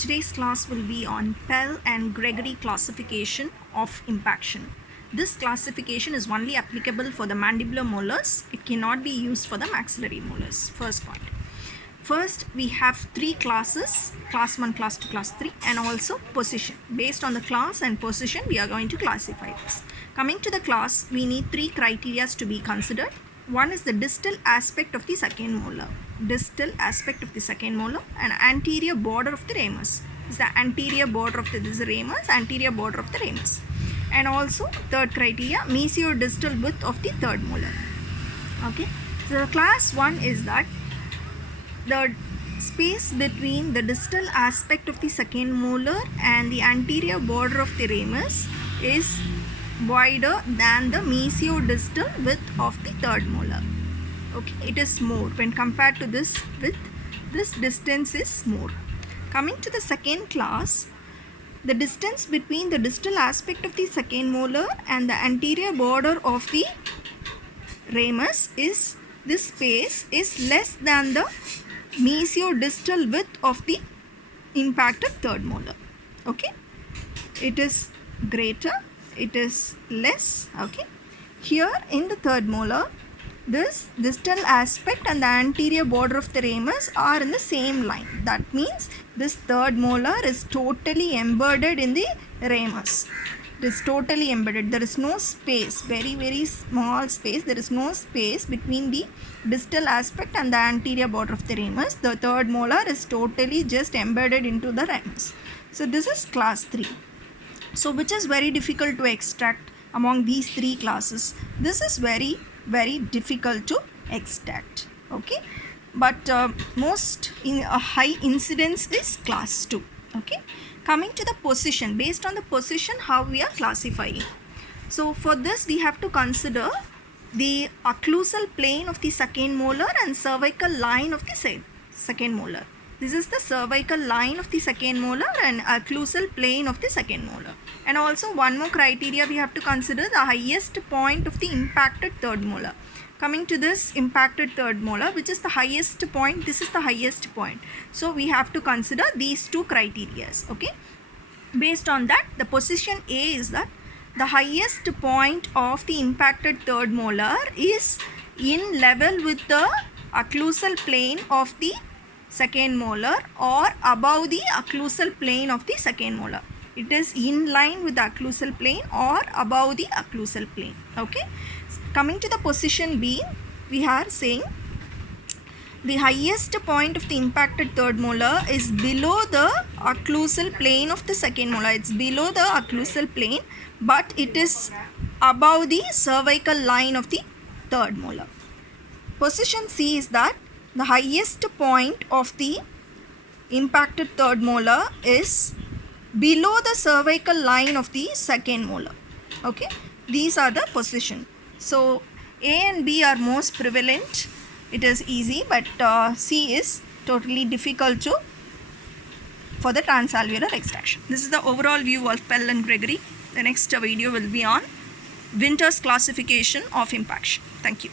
Today's class will be on Pell and Gregory classification of impaction. This classification is only applicable for the mandibular molars. It cannot be used for the maxillary molars. First point. First, we have three classes, class 1, class 2, class 3, and also position. Based on the class and position, we are going to classify this. Coming to the class, we need three criteria to be considered. One is the distal aspect of the second molar. Distal aspect of the second molar and anterior border of the ramus. This is the anterior border of the ramus, anterior border of the ramus. And also, third criteria, mesiodistal width of the third molar. Okay. So, class 1 is that the space between the distal aspect of the second molar and the anterior border of the ramus is wider than the mesiodistal width of the third molar. Okay, it is more when compared to this width. This distance is more. Coming to the second class, the distance between the distal aspect of the second molar and the anterior border of the ramus is, this space is less than the mesiodistal width of the impacted third molar. Okay, it is greater, it is less. Okay, here in the third molar, this distal aspect and the anterior border of the ramus are in the same line. That means this third molar is totally embedded in the ramus. It is totally embedded. There is no space, very small space. There is no space between the distal aspect and the anterior border of the ramus. The third molar is totally just embedded into the ramus. So this is class 3. So which is very difficult to extract among these three classes. This is very difficult to extract. Okay, but most in a high incidence is class 2. Okay, coming to the position, based on the position how we are classifying. So for this we have to consider the occlusal plane of the second molar and cervical line of the second molar. This is the cervical line of the second molar and occlusal plane of the second molar. And also one more criteria, we have to consider the highest point of the impacted third molar. Coming to this impacted third molar, which is the highest point, this is the highest point. So we have to consider these two criteria. Okay. Based on that, the position A is that the highest point of the impacted third molar is in level with the occlusal plane of the second molar or above the occlusal plane of the second molar. It is in line with the occlusal plane or above the occlusal plane. Okay. Coming to the position B, we are saying the highest point of the impacted third molar is below the occlusal plane of the second molar. It's below the occlusal plane, but it is above the cervical line of the third molar. Position C is that the highest point of the impacted third molar is below the cervical line of the second molar. Okay, these are the position. So A and B are most prevalent. It is easy, but C is totally difficult for the transalveolar extraction. This is the overall view of Pell and Gregory. The next video will be on Winter's classification of impaction. Thank you.